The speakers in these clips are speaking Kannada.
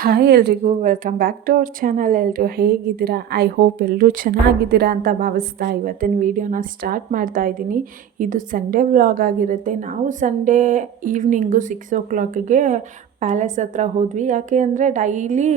ಹಾಯ್ ಎಲ್ರಿಗೂ welcome back to our channel. ಎಲ್ಲರೂ ಹೇಗಿದ್ದೀರಾ? ಐ ಹೋಪ್ ಎಲ್ಲರೂ ಚೆನ್ನಾಗಿದ್ದೀರಾ ಅಂತ ಭಾವಿಸ್ತಾ ಇವತ್ತಿನ ವೀಡಿಯೋನ ಸ್ಟಾರ್ಟ್ ಮಾಡ್ತಾ ಇದ್ದೀನಿ. ಇದು ಸಂಡೇ ವ್ಲಾಗ್ ಆಗಿರುತ್ತೆ. ನಾವು ಸಂಡೇ ಈವ್ನಿಂಗು 6 o'clockಗೆ ಪ್ಯಾಲೇಸ್ ಹತ್ರ ಹೋದ್ವಿ. ಯಾಕೆ ಅಂದರೆ ಡೈಲಿ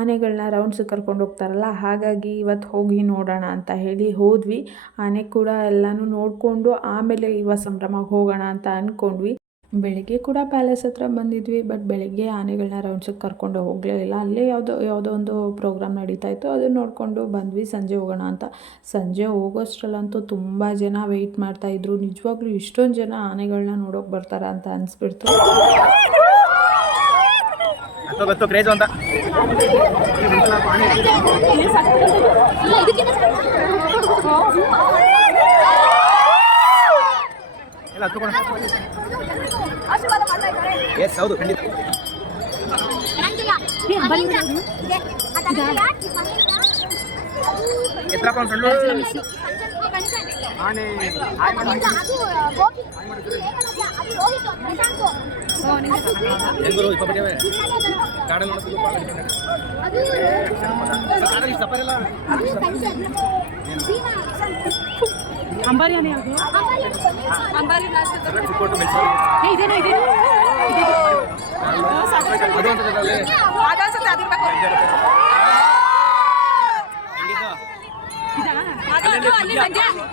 ಆನೆಗಳನ್ನ ರೌಂಡ್ಸ್ ಕರ್ಕೊಂಡು ಹೋಗ್ತಾರಲ್ಲ, ಹಾಗಾಗಿ ಇವತ್ತು ಹೋಗಿ ನೋಡೋಣ ಅಂತ ಹೇಳಿ ಹೋದ್ವಿ. ಆನೆ ಕೂಡ ಎಲ್ಲನೂ ನೋಡಿಕೊಂಡು ಆಮೇಲೆ ಯುವ ಸಂಭ್ರಮಕ್ಕೆ ಹೋಗೋಣ ಅಂತ ಅಂದ್ಕೊಂಡ್ವಿ. ಬೆಳಗ್ಗೆ ಕೂಡ ಪ್ಯಾಲೇಸ್ ಹತ್ರ ಬಂದಿದ್ವಿ, ಬಟ್ ಬೆಳಗ್ಗೆ ಆನೆಗಳನ್ನ ರೌಂಡ್ಸಿಗೆ ಕರ್ಕೊಂಡು ಹೋಗಲೇ ಇಲ್ಲ. ಅಲ್ಲೇ ಯಾವುದೋ ಒಂದು ಪ್ರೋಗ್ರಾಮ್ ನಡೀತಾ ಇತ್ತು, ಅದನ್ನು ನೋಡಿಕೊಂಡು ಬಂದ್ವಿ. ಸಂಜೆ ಹೋಗೋಣ ಅಂತ. ಸಂಜೆ ಹೋಗೋಷ್ಟರಲ್ಲಂತೂ ತುಂಬ ಜನ ವೆಯ್ಟ್ ಮಾಡ್ತಾಯಿದ್ರು. ನಿಜವಾಗ್ಲೂ ಇಷ್ಟೊಂದು ಜನ ಆನೆಗಳನ್ನ ನೋಡೋಕೆ ಬರ್ತಾರ ಅಂತ ಅನಿಸ್ಬಿಡ್ತು. ಹೌದು ಖಂಡಿತ. ಅಂಬಾರಿ ಆನೆ ಯಾವುದು? ಅಂಬಾರಿ ಇದೇನು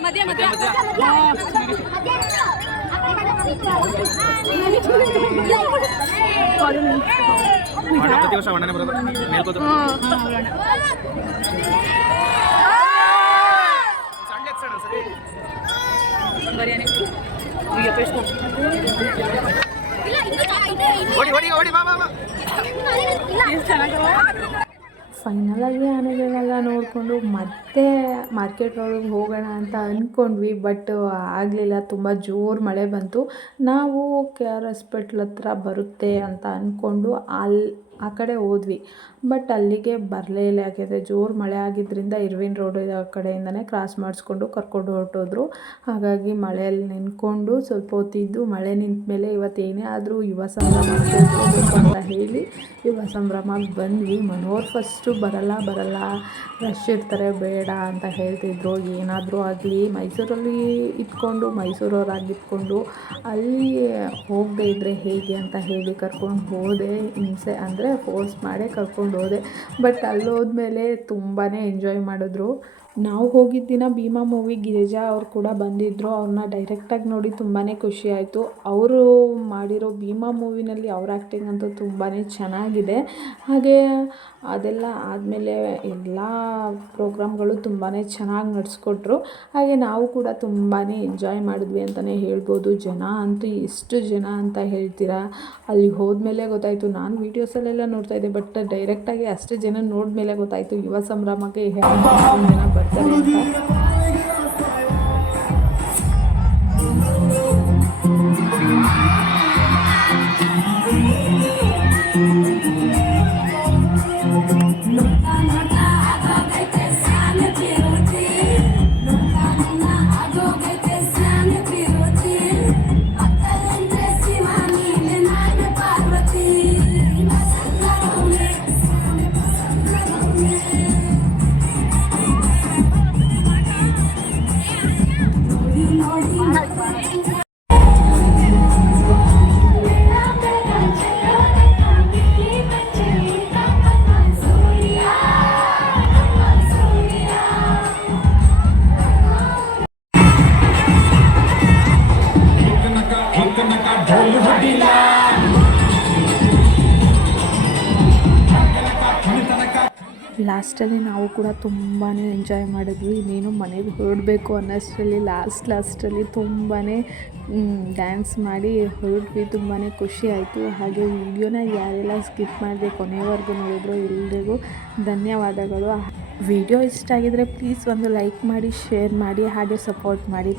ಮಧ್ಯ ಪ್ರತಿ ವರ್ಷ ಅಣ್ಣನೇ ಬರೋದು ಮೇಲ್ಕೋದು. ಫೈನಲಾಗಿ ಆನೆಗಳನ್ನೆಲ್ಲ ನೋಡಿಕೊಂಡು ಮತ್ತೆ ಮಾರ್ಕೆಟ್ ಒಳಗೆ ಹೋಗೋಣ ಅಂತ ಅಂದ್ಕೊಂಡ್ವಿ. ಬಟ್ ಆಗಲಿಲ್ಲ, ತುಂಬ ಜೋರು ಮಳೆ ಬಂತು. ನಾವು KR ಹಾಸ್ಪಿಟ್ಲ್ ಹತ್ರ ಬರುತ್ತೆ ಅಂತ ಅಂದ್ಕೊಂಡು ಆ ಕಡೆ ಹೋದ್ವಿ. ಬಟ್ ಅಲ್ಲಿಗೆ ಬರಲೇ ಇಲ್ಲ. ಯಾಕೆಂದರೆ ಜೋರು ಮಳೆ ಆಗಿದ್ದರಿಂದ ಇರ್ವಿನ್ ರೋಡ್ ಕಡೆಯಿಂದನೇ ಕ್ರಾಸ್ ಮಾಡಿಸ್ಕೊಂಡು ಕರ್ಕೊಂಡು ಹೊರಟೋದ್ರು. ಹಾಗಾಗಿ ಮಳೆಯಲ್ಲಿ ನಿಂತ್ಕೊಂಡು ಸ್ವಲ್ಪ ಹೊತ್ತಿದ್ದು ಮಳೆ ನಿಂತ ಮೇಲೆ ಇವತ್ತೇನೇ ಆದರೂ ಯುವ ಸಂಭ್ರಮಕ್ಕೆ ಹೋಗಬೇಕು ಅಂತ ಹೇಳಿ ಯುವ ಸಂಭ್ರಮಕ್ಕೆ ಬಂದ್ವಿ. ಮನೋರು ಫಸ್ಟು ಬರಲ್ಲ ರಶ್ ಇರ್ತಾರೆ ಬೇಡ ಅಂತ ಹೇಳ್ತಿದ್ರು. ಏನಾದರೂ ಆಗಲಿ ಮೈಸೂರಲ್ಲಿ ಇದ್ಕೊಂಡು ಮೈಸೂರವರಾಗಿದ್ಕೊಂಡು ಅಲ್ಲಿ ಹೋಗದೇ ಇದ್ದರೆ ಹೇಗೆ ಅಂತ ಹೇಳಿ ಕರ್ಕೊಂಡು ಹೋದೆ. ಹಿಂಸೆ ಅಂದರೆ ಫೋರ್ಸ್ ಮಾಡೇ ಕರ್ಕೊಂಡು ಹೋದೆ. ಬಟ್ ಅಲ್ಲಿ ಹೋದ್ಮೇಲೆ ತುಂಬಾ ಎಂಜಾಯ್ ಮಾಡಿದ್ರು. ನಾವು ಹೋಗಿದ್ದ ದಿನ ಭೀಮಾ ಮೂವಿ ಗಿರಿಜಾ ಅವ್ರು ಕೂಡ ಬಂದಿದ್ದರು. ಅವ್ರನ್ನ ಡೈರೆಕ್ಟಾಗಿ ನೋಡಿ ತುಂಬಾ ಖುಷಿ ಆಯಿತು. ಅವರು ಮಾಡಿರೋ ಭೀಮಾ ಮೂವಿನಲ್ಲಿ ಅವ್ರ ಆ್ಯಕ್ಟಿಂಗ್ ಅಂತೂ ತುಂಬಾ ಚೆನ್ನಾಗಿದೆ. ಹಾಗೆ ಅದೆಲ್ಲ ಆದಮೇಲೆ ಎಲ್ಲ ಪ್ರೋಗ್ರಾಮ್ಗಳು ತುಂಬಾ ಚೆನ್ನಾಗಿ ನಡೆಸ್ಕೊಟ್ರು. ಹಾಗೆ ನಾವು ಕೂಡ ತುಂಬಾ ಎಂಜಾಯ್ ಮಾಡಿದ್ವಿ ಅಂತಲೇ ಹೇಳ್ಬೋದು. ಜನ ಅಂತೂ ಎಷ್ಟು ಜನ ಅಂತ ಹೇಳ್ತೀರಾ, ಅಲ್ಲಿ ಹೋದ್ಮೇಲೆ ಗೊತ್ತಾಯಿತು. ನಾನು ವೀಡಿಯೋಸಲ್ಲೆಲ್ಲ ನೋಡ್ತಾಯಿದ್ದೆ, ಬಟ್ ಡೈರೆಕ್ಟಾಗಿ ಅಷ್ಟು ಜನ ನೋಡಿದ್ಮೇಲೆ ಗೊತ್ತಾಯಿತು ಯುವ ಸಂಭ್ರಮಕ್ಕೆ ಎಷ್ಟೊಂದು ಜನ ಬರ್ತಾರೆ ಅಂತ. ಲಾಸ್ಟಲ್ಲಿ ನಾವು ಕೂಡ ತುಂಬಾ ಎಂಜಾಯ್ ಮಾಡಿದ್ವಿ. ಇನ್ನೇನು ಮನೆಗೆ ಹೊರಡಬೇಕು ಅನ್ನೋಷ್ಟರಲ್ಲಿ ಲಾಸ್ಟಲ್ಲಿ ತುಂಬಾ ಡ್ಯಾನ್ಸ್ ಮಾಡಿ ಹೊರಟ್ವಿ. ತುಂಬಾ ಖುಷಿ ಆಯಿತು. ಹಾಗೆ ವಿಡಿಯೋನ ಯಾರೆಲ್ಲ ಸ್ಕಿಪ್ ಮಾಡಿದೆ ಕೊನೆವರೆಗೂ ನೋಡಿದ್ರು ಎಲ್ಲರಿಗೂ ಧನ್ಯವಾದಗಳು. ವಿಡಿಯೋ ಇಷ್ಟ ಆಗಿದರೆ ಪ್ಲೀಸ್ ಒಂದು ಲೈಕ್ ಮಾಡಿ, ಶೇರ್ ಮಾಡಿ, ಹಾಗೆ ಸಪೋರ್ಟ್ ಮಾಡಿ.